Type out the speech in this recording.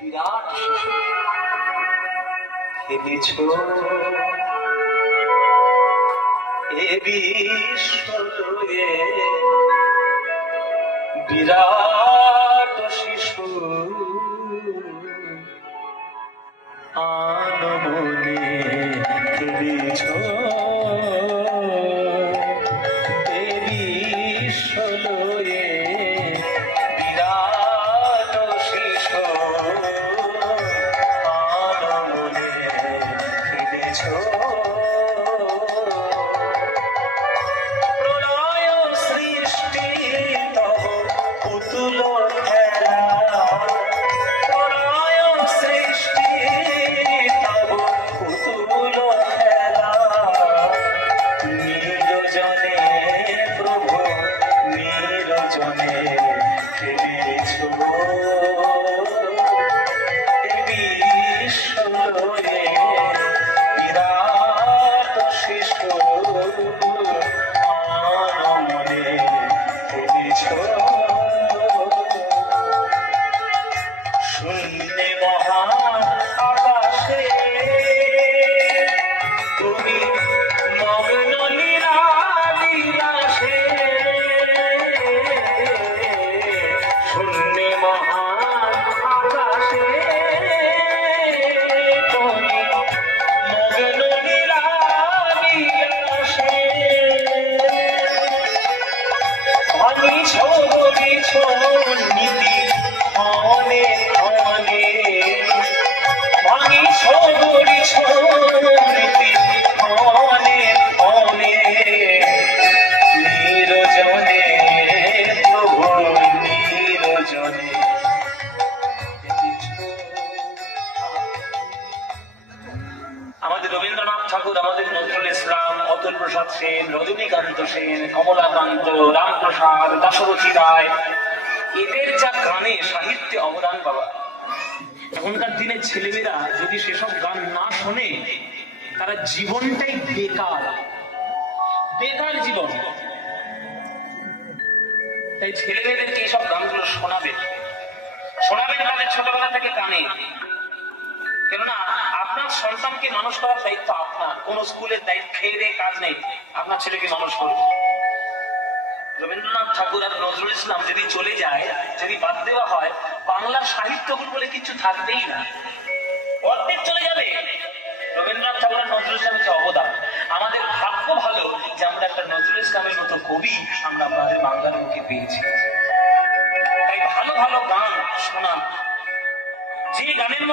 বিরাট ভেবেছ এ বিশ্বয়ে বিরাট শিশু আনমনে ভেবেছ এ বিশ্বয়ে বিরাট শিশু আনমনে ভেবেছ শূন্যে মহান আকাশে তুমি মগ্ন লীলাবিলাসে, শূন্যে মহান আকাশে তুমি মগ্ন লীলাবিলাসে, ভাঙিছ গড়িছ নীতি অনেক আমাদের রবীন্দ্রনাথ ঠাকুর, আমাদের নজরুল ইসলাম, অতুল প্রসাদ সেন, রজনীকান্ত সেন, কমলাকান্ত, রামপ্রসাদ, দাশরথী রায়, এদের যা গানে সাহিত্যে অবদান বাবা, এখনকার দিনের ছেলেমেয়েরা যদি সেসব গান না শোনে তারা জীবনটাই বেকার, বেকার জীবন। তাই ছেলেমেয়েদেরকে এইসব গানগুলো শোনাবেন, শোনাবেন তাদের ছোটবেলা থেকে গানে। কেননা আপনার সন্তানকে মানুষ করার দায়িত্ব আপনার, কোন স্কুলের দায়িত্ব খেয়ে দিয়ে কাজ নেই, আপনার ছেলেকে মানুষ করবে। রবীন্দ্রনাথ ঠাকুর আর নজরুল ইসলাম যদি চলে যায়, যদি বাদ দেওয়া হয়, বাংলার সাহিত্যগুলো বলে কিছু থাকবেই না, অর্ধেক চলে যাবে। রবীন্দ্রনাথ ঠাকুর আর নজরুল ইসলামের অবদান, আমাদের ভাগ্য ভালো যে আমরা একটা নজরুল ইসলামের মতো কবি আমরা আমাদের বাংলার মুখে পেয়েছি। তাই ভালো ভালো গান শোনা, যে গানের মধ্যে